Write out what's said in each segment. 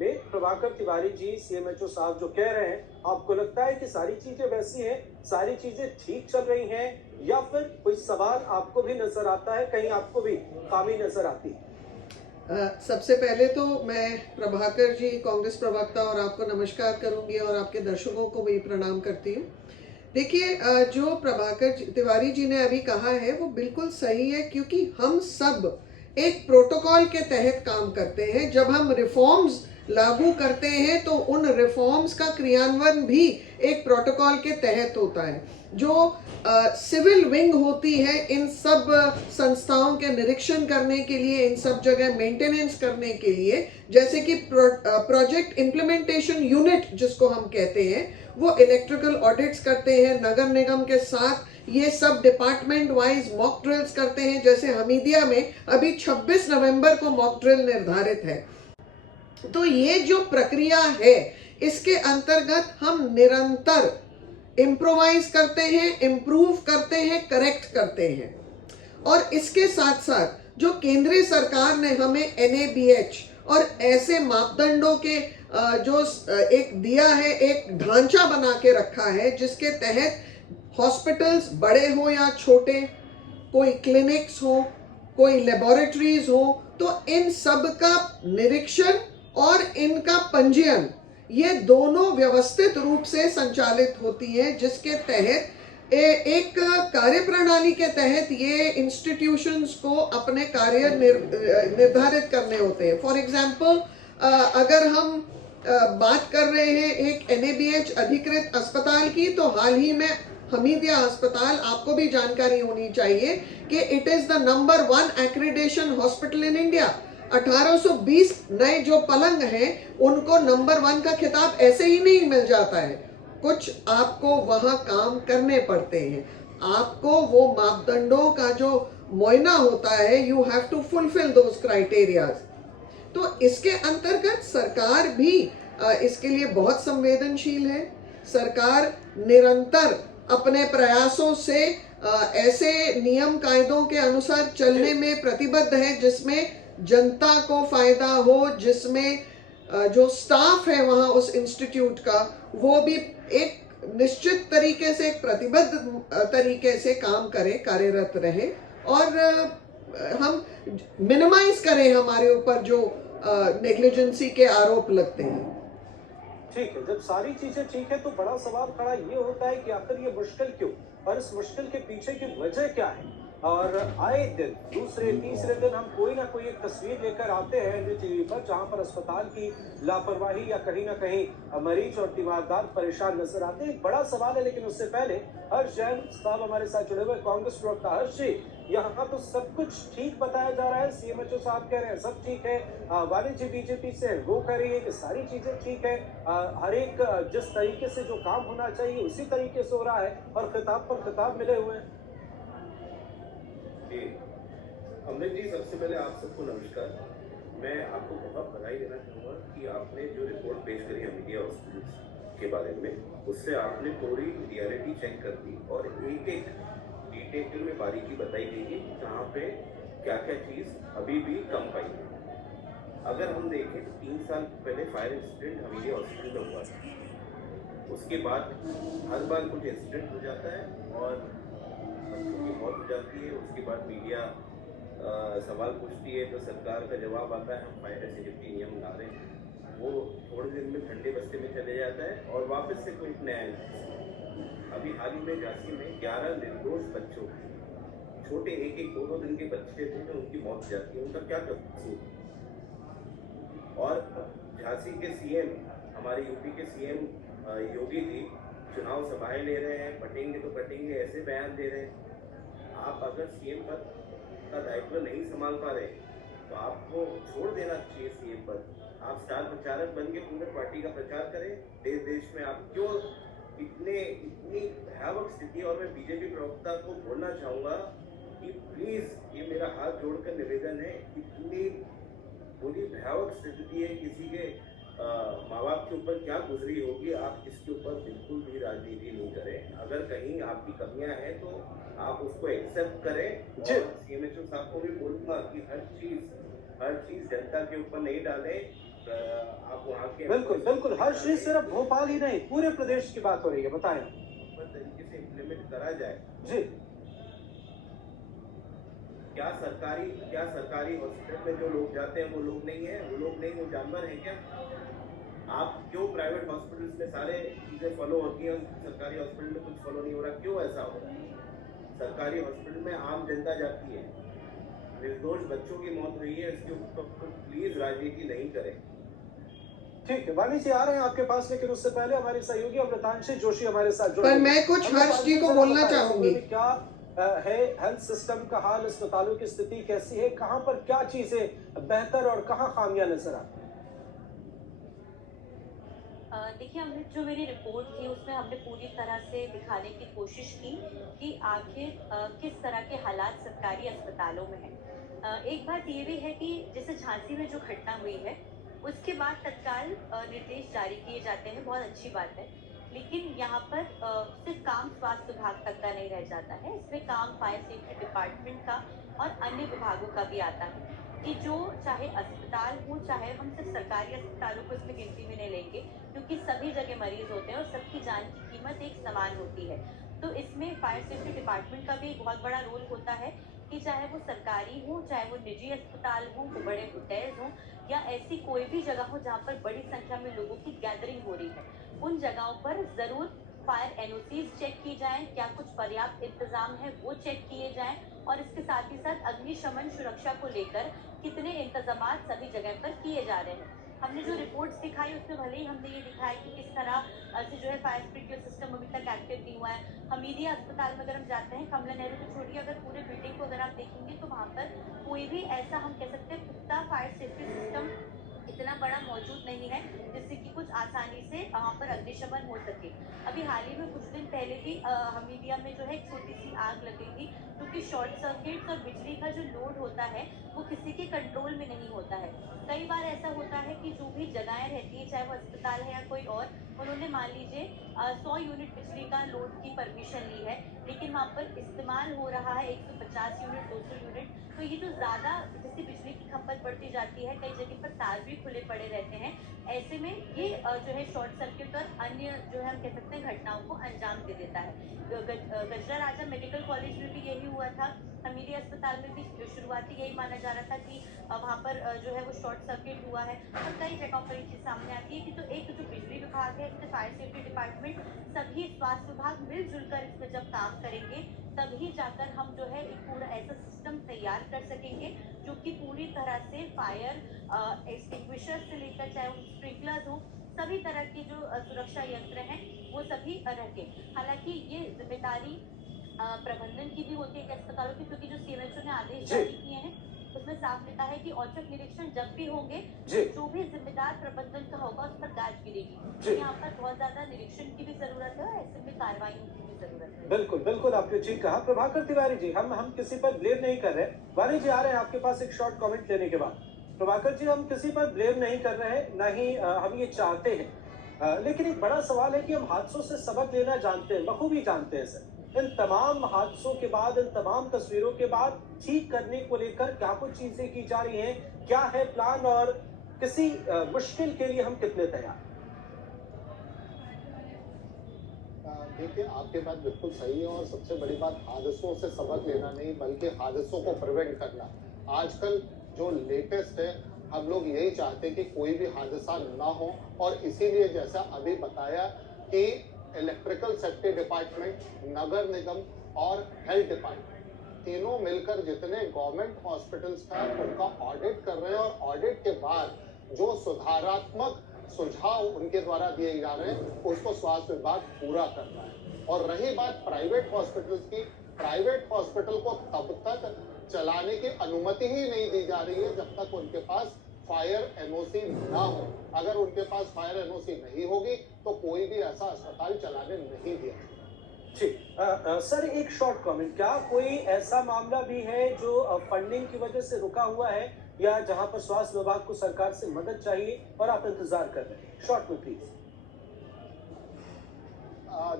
में प्रभाकर तिवारी जी सीएमएचओ साहब जो कह रहे हैं, आपको लगता है कि सारी चीजें वैसी हैं, सारी चीजें ठीक चल रही हैं, या फिर कोई सवाल आपको भी नजर आता है, कहीं आपको भी खामी नजर आती है? सबसे पहले तो मैं प्रभाकर जी कांग्रेस प्रवक्ता और आपको नमस्कार करूंगी और आपके दर्शकों को भी प्रणाम करती हूँ। देखिए, जो प्रभाकर तिवारी जी ने अभी कहा है वो बिल्कुल सही है, क्योंकि हम सब एक प्रोटोकॉल के तहत काम करते हैं। जब हम रिफॉर्म्स लागू करते हैं तो उन रिफॉर्म्स का क्रियान्वयन भी एक प्रोटोकॉल के तहत होता है। जो सिविल विंग होती है इन सब संस्थाओं के निरीक्षण करने के लिए, इन सब जगह मेंटेनेंस करने के लिए, जैसे कि प्रोजेक्ट इम्प्लीमेंटेशन यूनिट जिसको हम कहते हैं, वो इलेक्ट्रिकल ऑडिट्स करते हैं नगर निगम के साथ। ये सब डिपार्टमेंट वाइज मॉक ड्रिल्स करते हैं। जैसे हमीदिया में अभी 26 नवंबर को मॉक ड्रिल निर्धारित है। तो ये जो प्रक्रिया है, इसके अंतर्गत हम निरंतर इम्प्रोवाइज करते हैं, इम्प्रूव करते हैं, करेक्ट करते हैं। और इसके साथ साथ जो केंद्रीय सरकार ने हमें NABH और ऐसे मापदंडों के जो एक दिया है, एक ढांचा बना के रखा है, जिसके तहत हॉस्पिटल्स बड़े हो या छोटे, कोई क्लिनिक्स हो, कोई लेबोरेटरीज हो, तो इन सब का निरीक्षण और इनका पंजीयन, ये दोनों व्यवस्थित रूप से संचालित होती है, जिसके तहत एक कार्य प्रणाली के तहत ये इंस्टीट्यूशंस को अपने कार्य निर्धारित करने होते हैं। फॉर एग्जाम्पल, अगर हम बात कर रहे हैं एक NABH अधिकृत अस्पताल की, तो हाल ही में हमीदिया अस्पताल, आपको भी जानकारी होनी चाहिए कि it is the number 1 accreditation hospital in India. 1820 नए जो पलंग हैं, उनको नंबर 1 का खिताब ऐसे ही नहीं मिल जाता है। कुछ आपको वहां काम करने पड़ते हैं, आपको वो मापदंडों का जो मुआयना होता है, you have to fulfil those criterias. तो इसके अंतर्गत सरकार भी इसके लिए बहुत संवेदनशील है। सरकार निरंतर अपने प्रयासों से ऐसे नियम कायदों के अनुसार चलने में प्रतिबद्ध है, जिसमें जनता को फायदा हो, जिसमें जो स्टाफ है वहां उस इंस्टीट्यूट का, वो भी एक निश्चित तरीके से, एक प्रतिबद्ध तरीके से काम करे, कार्यरत रहे, और हम मिनिमाइज करें हमारे ऊपर जो नेग्लिजेंसी के आरोप लगते हैं। ठीक है, जब सारी चीजें ठीक है तो बड़ा सवाल खड़ा ये होता है कि आखिर ये मुश्किल क्यों, और इस मुश्किल के पीछे की वजह क्या है? और आए दिन, दूसरे तीसरे दिन हम कोई ना कोई एक तस्वीर लेकर आते हैं टीवी पर, जहां पर अस्पताल की लापरवाही या कहीं ना कहीं मरीज और तीमारदार परेशान नजर आते हैं। बड़ा सवाल है, लेकिन उससे पहले हर्ष जैन साहब हमारे साथ जुड़े हुए, कांग्रेस प्रवक्ता। हर्ष जी, यहाँ तो सब कुछ ठीक बताया जा रहा है, सीएमएचओ साहब कह रहे हैं सब ठीक है, वाणिज्य बीजेपी से वो कह रही है कि सारी चीजें ठीक है, हर एक जिस तरीके से जो काम होना चाहिए उसी तरीके से हो रहा है, और खिताब पर खिताब मिले हुए हैं। अमृत जी, सबसे पहले आप सबको नमस्कार। मैं आपको बहुत बधाई देना चाहूँगा कि आपने जो रिपोर्ट पेश करी हमीदिया हॉस्पिटल के बारे में, उससे आपने पूरी रियलिटी चेक कर दी और एक एक डिटेल में बारीकी बताई गई है जहाँ पे क्या क्या चीज़ अभी भी कम पाई है। अगर हम देखें तो 3 साल पहले फायर इंसिडेंट हमीदिया हॉस्पिटल में हुआ था। उसके बाद हर बार कुछ इंसिडेंट हो जाता है और बच्चों की मौत हो जाती है। उसके बाद मीडिया सवाल पूछती है तो सरकार का जवाब आता है हम फायर एंड सेफ्टी नियम ला रहे हैं। वो थोड़े दिन में ठंडे बस्ते में चले जाता है और वापस से कोई नया। अभी हाल ही में झांसी में 11 निर्दोष बच्चों, छोटे एक एक 2-2 दिन के बच्चे थे जो उनकी मौत हो जाती है। उनका क्या कसूर? और झांसी के CM, हमारे यूपी के CM योगी जी चुनाव सभाएं ले रहे हैं, पटेंगे तो कटेंगे ऐसे बयान दे रहे हैं। आप अगर CM पद का दायित्व नहीं संभाल पा रहे तो आपको छोड़ देना चाहिए CM पद। आप स्टार प्रचारक बन के पूरे पार्टी का प्रचार करें देश देश में। आप क्यों इतनी भयावह स्थिति? और मैं बीजेपी प्रवक्ता को बोलना चाहूँगा कि प्लीज़, ये मेरा हाथ जोड़कर निवेदन है, इतनी बुरी भयावह स्थिति है, किसी के माँ बाप के ऊपर क्या गुजरी होगी, आप इसके ऊपर बिल्कुल भी राजनीति नहीं करें। अगर कहीं आपकी कमियां हैं तो आप उसको एक्सेप्ट करें। और CMHO साहब को भी बोलूँगा कि हर चीज़ जनता के ऊपर नहीं डालें। आप वहाँ के बिल्कुल बिल्कुल, हर चीज सिर्फ भोपाल ही नहीं, पूरे प्रदेश की बात हो रही है, बताएं। तरीके से इम्प्लीमेंट करा जाए। जी। क्या सरकारी हॉस्पिटल में जो लोग जाते हैं वो लोग नहीं है, वो जानवर हैं क्या? आप क्यों प्राइवेट हॉस्पिटल्स में सारे चीजें फॉलो होती हैं, सरकारी हॉस्पिटल में कुछ फॉलो नहीं हो रहा, क्यों ऐसा हो रहा है? सरकारी हॉस्पिटल में आम जनता जाती है, निर्दोष बच्चों की मौत हुई है, इसके ऊपर प्लीज राजनीति नहीं करें। ठीक है, वाणी जी आ रहे हैं आपके पास, लेकिन उससे पहले हमारे सहयोगी अमृतांशी जोशी हमारे साथ जुड़ पर गए। मैं कुछ हर्ष जी को बोलना चाहूंगी। क्या है हेल्थ सिस्टम का हाल, अस्पतालों की स्थिति कैसी है, कहां पर क्या चीजें बेहतर और कहां खामियां नजर आती हैं? देखिए, हमने जो मेरी रिपोर्ट थी उसमें हमने पूरी तरह से दिखाने की कोशिश की कि आखिर किस तरह के हालात सरकारी अस्पतालों में हैं। एक बात ये भी है कि जैसे झांसी में जो घटना हुई है उसके बाद तत्काल निर्देश जारी किए जाते हैं, बहुत अच्छी बात है। लेकिन यहाँ पर सिर्फ काम स्वास्थ्य विभाग तक का नहीं रह जाता है, इसमें काम फायर सेफ्टी डिपार्टमेंट का और अन्य विभागों का भी आता है कि जो चाहे अस्पताल हो, चाहे हम सिर्फ सरकारी अस्पतालों को इसमें गिनती में नहीं लेंगे क्योंकि सभी जगह मरीज होते हैं और सबकी जान की कीमत एक समान होती है। तो इसमें फायर सेफ्टी डिपार्टमेंट का भी एक बहुत बड़ा रोल होता है कि चाहे वो सरकारी हो, चाहे वो निजी अस्पताल हो, वो बड़े होटल्स हों या ऐसी कोई भी जगह हो जहाँ पर बड़ी संख्या में लोगों की गैदरिंग हो रही है, उन जगहों पर जरूर फायर एनओसीज चेक की जाएं, क्या कुछ पर्याप्त इंतजाम है वो चेक किए जाएं और इसके साथ ही साथ अग्निशमन सुरक्षा को लेकर कितने इंतजाम सभी जगह पर किए जा रहे हैं। हमने जो रिपोर्ट्स दिखाई उसमें भले ही हमने ये दिखाया कि किस तरह से जो है फायर स्प्रिंकलर सिस्टम अभी तक एक्टिव नहीं हुआ है। हमीदिया अस्पताल में अगर हम जाते हैं, कमला नेहरू को छोड़िए, अगर पूरे बिल्डिंग को अगर आप देखेंगे तो वहाँ पर कोई भी ऐसा हम कह सकते हैं पुख्ता फायर सेफ्टी सिस्टम इतना बड़ा मौजूद नहीं है जिससे कि कुछ आसानी से वहाँ पर अग्निशमन हो सके। अभी हाल ही में कुछ दिन पहले भी हमीदिया में जो है एक छोटी सी आग लग गई थी क्योंकि शॉर्ट सर्किट और बिजली का जो लोड होता है वो किसी के कंट्रोल में नहीं होता है। कई बार ऐसा होता है कि जो भी जगहें रहती है, चाहे वो अस्पताल है या कोई और, उन्होंने मान लीजिए 100 यूनिट बिजली का लोड की परमिशन ली है, लेकिन वहाँ पर इस्तेमाल हो रहा है 150 यूनिट, 200 यूनिट। तो ये जो ज़्यादा जैसे बिजली की खपत बढ़ती जाती है, कई जगह पर तार भी खुले पड़े रहते हैं, ऐसे में ये जो है शॉर्ट सर्किट और अन्य जो है हम कह सकते हैं घटनाओं को अंजाम दे देता है। गजरा राजा मेडिकल कॉलेज में भी यही हुआ था। हमीदी अस्पताल में भी शुरुआती यही माना जा रहा था कि वहाँ पर जो है वो शॉर्ट सर्किट हुआ है और कई जगहों पर ये चीज़ सामने आती है कि तो एक जो बिजली विभाग है, इसमें फायर सेफ्टी डिपार्टमेंट, सभी स्वास्थ्य विभाग मिलजुल कर इसमें जब काम करेंगे तभी जाकर हम जो है एक पूरा ऐसा सिस्टम तैयार कर सकेंगे जो कि पूरी तरह से फायर एक्सटिंग्विशर से लेकर चाहे वो स्प्रिंकलर्स हो, सभी तरह के जो सुरक्षा यंत्र हैं वो सभी रखें। हालांकि ये जिम्मेदारी प्रबंधन की भी होती है अस्पतालों की, क्योंकि जो सीएमएचओ ने आदेश जारी किए हैं उसमें साफ लिखा है कि औचक निरीक्षण जब भी होंगे जी। जो भी जिम्मेदार प्रबंधन का होगा उस पर गाज गिरेगी। जी। तो यहाँ पर बहुत ज्यादा निरीक्षण की भी जरूरत है और ऐसे में कार्रवाई की भी जरूरत है। बिल्कुल बिल्कुल, आपने ठीक कहा। प्रभाकर तिवारी जी, हम किसी पर ब्लेम नहीं कर रहे। वाणी जी आ रहे हैं आपके पास एक शॉर्ट कमेंट लेने के बाद। प्रभाकर जी, हम किसी पर ब्लेम नहीं कर रहे हैं, ना ही हम ये चाहते हैं, लेकिन एक बड़ा सवाल है कि हम हादसों से सबक लेना जानते हैं, बखूबी जानते हैं सर। इन तमाम हादसों के बाद, इन तमाम तस्वीरों के बाद ठीक करने को लेकर क्या कुछ चीजें की जा रही हैं, क्या है प्लान, और किसी मुश्किल के लिए हम कितने तैयार? देखिए, आपकी बात बिल्कुल सही है और सबसे बड़ी बात हादसों से सबक लेना नहीं बल्कि हादसों को प्रिवेंट करना। आजकल जो लेटेस्ट है, हम लोग यही चाहते हैं कि कोई भी हादसा ना हो और इसीलिए जैसा अभी बताया कि इलेक्ट्रिकल सेफ्टी डिपार्टमेंट, नगर निगम और हेल्थ डिपार्टमेंट तीनों मिलकर जितने गवर्नमेंट हॉस्पिटल्स का उनका ऑडिट कर रहे हैं और ऑडिट के बाद जो सुधारात्मक सुझाव उनके द्वारा दिए जा रहे हैं उसको स्वास्थ्य विभाग पूरा करना है। और रही बात प्राइवेट हॉस्पिटल्स की, प्राइवेट हॉस्पिटल को तब तक चलाने की अनुमति ही नहीं दी जा रही है जब तक उनके पास फायर एनओसी ना हो। अगर उनके पास फायर एनओसी नहीं होगी तो कोई भी ऐसा अस्पताल चलाने नहीं दिया जाएगा। जी। सर, एक शॉर्ट कमेंट, क्या कोई ऐसा मामला भी है जो फंडिंग की वजह से रुका हुआ है या जहां पर स्वास्थ्य विभाग को सरकार से मदद चाहिए और आप इंतजार कर रहे हैं? शॉर्ट में प्लीज।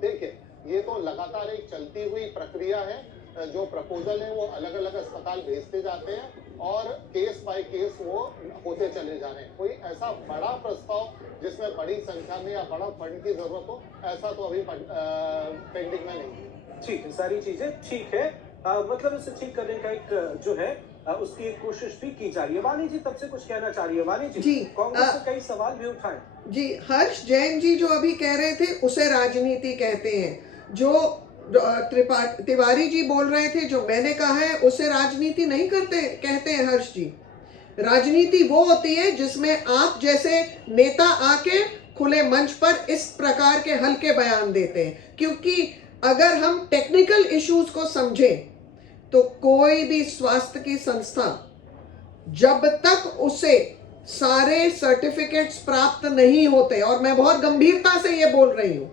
देखिए, ये तो लगातार एक चलती हुई प्रक्रिया है। जो प्रपोजल है वो अलग अलग अस्पताल भेजते जाते हैं और केस बाय केस वो होते चले जा रहे हैं। कोई ऐसा बड़ा प्रस्ताव जिसमें बड़ी संख्या में या बड़ा फंड की जरूरत हो, ऐसा तो अभी पेंडिंग में नहीं। ठीक है, सारी चीजें ठीक है। मतलब इसे ठीक करने का एक जो है उसकी एक कोशिश भी की जा रही है। वाणी जी तब से कुछ कहना चाह रही है। वाणी जी, जी, कांग्रेस से कई सवाल भी उठाए। जी, हर्ष जैन जी जो अभी कह रहे थे उसे राजनीति कहते हैं। जो तिवारी जी बोल रहे थे, जो मैंने कहा है, उसे राजनीति नहीं कहते हैं हर्ष जी। राजनीति वो होती है जिसमें आप जैसे नेता आके खुले मंच पर इस प्रकार के हल्के बयान देते हैं। क्योंकि अगर हम टेक्निकल इश्यूज को समझें तो कोई भी स्वास्थ्य की संस्था जब तक उसे सारे सर्टिफिकेट्स प्राप्त नहीं होते, और मैं बहुत गंभीरता से ये बोल रही हूं,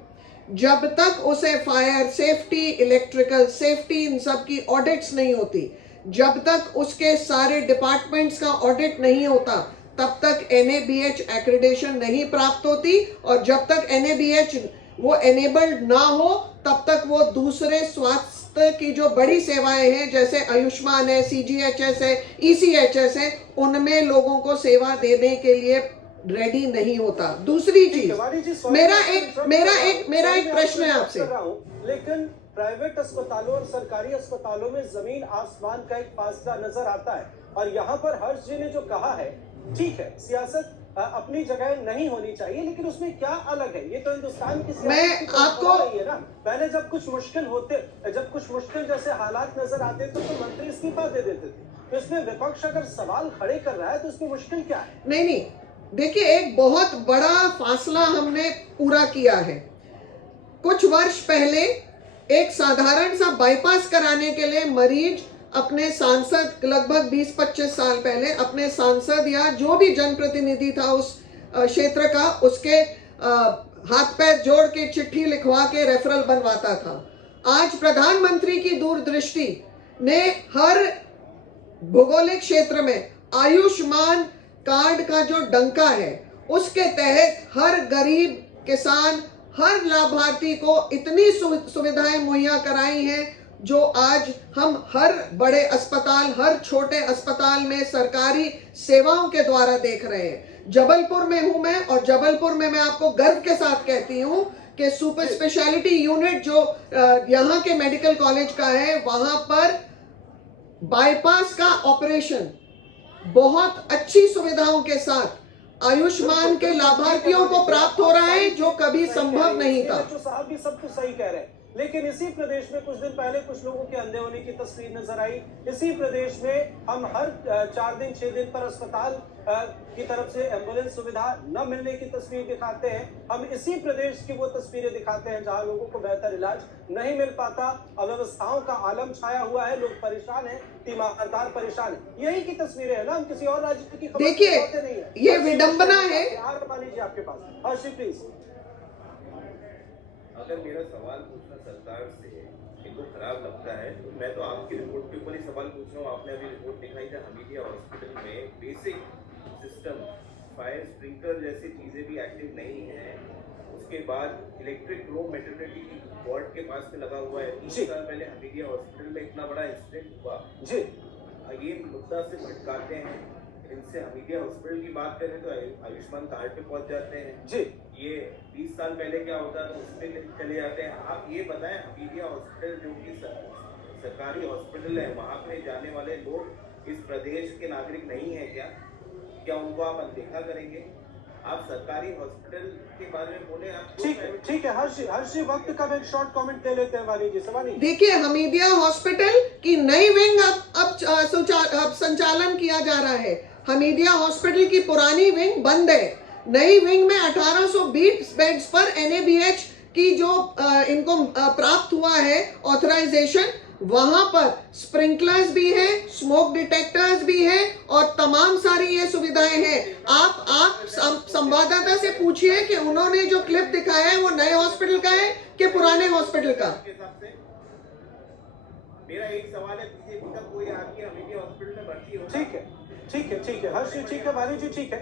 जब तक उसे फायर सेफ्टी, इलेक्ट्रिकल सेफ्टी, इन सब की ऑडिट्स नहीं होती, जब तक उसके सारे डिपार्टमेंट्स का ऑडिट नहीं होता, तब तक NABH एक्रेडिटेशन नहीं प्राप्त होती। और जब तक NABH वो एनेबल्ड ना हो, तब तक वो दूसरे स्वास्थ्य की जो बड़ी सेवाएं हैं, जैसे आयुष्मान है, CGHS है, ECHS है, उनमें लोगों को सेवा देने के लिए रेडी नहीं होता। दूसरी चीज, मेरा एक प्रश्न है आपसे। लेकिन प्राइवेट अस्पतालों और सरकारी अस्पतालों में जमीन आसमान का एक फासला नजर आता है। और यहाँ पर हर्ष जी ने जो कहा है, ठीक है, सियासत अपनी जगह नहीं होनी चाहिए, लेकिन उसमें क्या अलग है? ये तो हिंदुस्तान की मैं आपको है ना। पहले जब कुछ मुश्किल जैसे हालात नजर आते थे तो मंत्री इस्तीफा दे देते थे। तो इसमें विपक्ष अगर सवाल खड़े कर रहा है तो इसमें मुश्किल क्या है? नहीं, देखिए, एक बहुत बड़ा फासला हमने पूरा किया है। कुछ वर्ष पहले एक साधारण सा बाईपास कराने के लिए मरीज अपने सांसद, लगभग 20-25 साल पहले अपने सांसद या जो भी जनप्रतिनिधि था उस क्षेत्र का, उसके हाथ पैर जोड़ के चिट्ठी लिखवा के रेफरल बनवाता था। आज प्रधानमंत्री की दूरदृष्टि ने हर भौगोलिक क्षेत्र में आयुष्मान कार्ड का जो डंका है, उसके तहत हर गरीब किसान, हर लाभार्थी को इतनी सुविधाएं मुहैया कराई हैं, जो आज हम हर बड़े अस्पताल, हर छोटे अस्पताल में सरकारी सेवाओं के द्वारा देख रहे हैं। जबलपुर में हूं मैं, और जबलपुर में मैं आपको गर्व के साथ कहती हूं कि सुपर स्पेशलिटी यूनिट जो यहाँ के मेडिकल कॉलेज का है, वहां पर बाईपास का ऑपरेशन बहुत अच्छी सुविधाओं के साथ आयुष्मान के लाभार्थियों को प्राप्त हो रहा है, जो कभी संभव नहीं था। जो साहब भी सब कुछ सही कह रहे हैं, लेकिन इसी प्रदेश में कुछ दिन पहले कुछ लोगों के अंधे होने की तस्वीर नजर आई। इसी प्रदेश में हम हर 4 दिन 6 दिन पर अस्पताल की तरफ से एम्बुलेंस सुविधा न मिलने की तस्वीर दिखाते हैं। हम इसी प्रदेश की वो तस्वीरें दिखाते हैं जहां लोगों को बेहतर इलाज नहीं मिल पाता, अव्यवस्थाओं का आलम छाया हुआ है, लोग परेशान हैं, तीमारदार परेशान है। यही की तस्वीरें है ना, हम किसी और राज्य की खबर देखिए, नहीं है। ये विडंबना है। मान लीजिए आपके पास हर्षी प्लीज। अगर मेरा सवाल पूछना सरकार से इनको खराब लगता है, तो मैं तो आपकी रिपोर्ट के ऊपर ही सवाल पूछ रहा हूँ। आपने अभी रिपोर्ट दिखाई थी, हमीदिया हॉस्पिटल में बेसिक सिस्टम, फायर स्प्रिंकलर जैसी चीजें भी एक्टिव नहीं है। उसके बाद इलेक्ट्रिक रो मैटरनिटी वार्ड के पास में लगा हुआ है। 3 साल पहले हमीदिया हॉस्पिटल में इतना बड़ा इंसिडेंट हुआ जी। ये मुद्दा से भटकाते हैं, इनसे हमीदिया हॉस्पिटल की बात करें तो आयुष्मान कार्ड पे पहुंच जाते हैं जी। ये 20 साल पहले क्या होता था उसमें चले जाते हैं। आप ये बताएं, हमीदिया हॉस्पिटल जो कि सरकारी हॉस्पिटल है, वहाँ पे जाने वाले लोग इस प्रदेश के नागरिक नहीं है क्या उनको आप अनदेखा करेंगे? आप सरकारी हॉस्पिटल के बारे में बोले। आप ठीक है हर्षी वक्त का एक शॉर्ट कमेंट ले लेते हैं वाणी जी से। देखिए, हमीदिया हॉस्पिटल की नई विंग अब संचालन किया जा रहा है। हमीदिया हॉस्पिटल की पुरानी विंग बंद है। नई विंग में 1820 बेड्स पर NABH की जो इनको प्राप्त हुआ है ऑथराइजेशन, वहां पर स्प्रिंकलर्स भी हैं, स्मोक डिटेक्टर्स भी हैं, और तमाम सारी ये सुविधाएं हैं। आप संवाददाता से पूछिए कि उन्होंने जो क्लिप दिखाया है वो नए हॉस्पिटल का है कि पुराने हॉस्पिटल का। मेरा एक सवाल है, कोई आपके हमीदिया हॉस्पिटल में भर्ती हो? ठीक है हर्षी, ठीक है वाणी जी, ठीक है।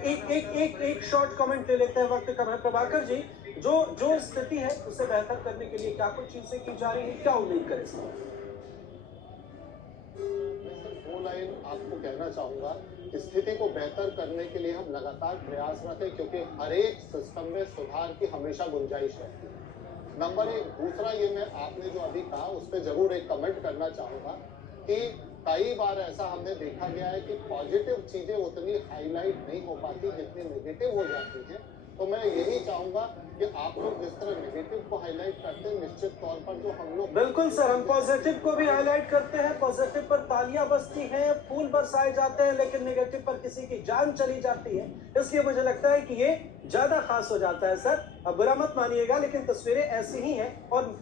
एक शॉर्ट कमेंट ले लेते हैं, वक्त कम है। प्रभाकर जी, जो स्थिति है उसे बेहतर करने के लिए क्या कुछ चीजें की जा रही है, क्या उम्मीद करें? दो लाइन आपको कहना चाहूँगा, स्थिति को बेहतर करने के लिए हम लगातार प्रयासरत हैं, क्योंकि हर एक सिस्टम में सुधार की हमेशा गुंजाइश रहती है। नंबर एक। दूसरा, ये मैं आपने जो अभी कहा उस पर जरूर एक कमेंट करना चाहूँगा कि कई बार ऐसा हमने देखा गया है कि पॉजिटिव चीजें उतनी हाईलाइट नहीं हो पाती जितनी नेगेटिव हो जाती हैं। तो मैं यही चाहूंगा कि आप लोग जिस तरह नेगेटिव को हाईलाइट करते हैं, निश्चित तौर पर जो हम लोग बिल्कुल सर, हम पॉजिटिव को भी हाईलाइट करते हैं। पॉजिटिव पर तालियां बजती हैं, फूल बरसाए जाते हैं, लेकिन नेगेटिव पर किसी की जान चली जाती है। इसलिए मुझे लगता है कि ये ज्यादा खास हो जाता है सर। अब बुरा मत मानिएगा, लेकिन तस्वीरें ऐसी ही हैं और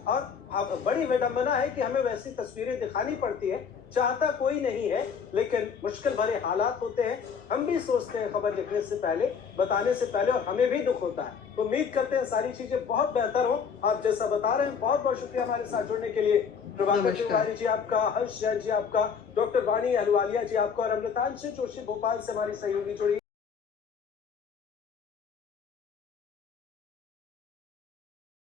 बड़ी विडंबना है कि हमें वैसी तस्वीरें दिखानी पड़ती है। चाहता कोई नहीं है, लेकिन मुश्किल भरे हालात होते हैं। हम भी सोचते हैं खबर लिखने से पहले, बताने से पहले, और हमें भी दुख होता है। तो उम्मीद करते हैं सारी चीजें बहुत बेहतर हो। आप जैसा बता रहे हैं, बहुत बहुत शुक्रिया हमारे साथ जुड़ने के लिए। प्रभाकर नमस्कार। तिवारी जी आपका, हर्ष जैन जी आपका, डॉक्टर वाणी अहलुवालिया जी आपका, और अमृतांशु जोशी भोपाल से हमारी सहयोगी जुड़ी।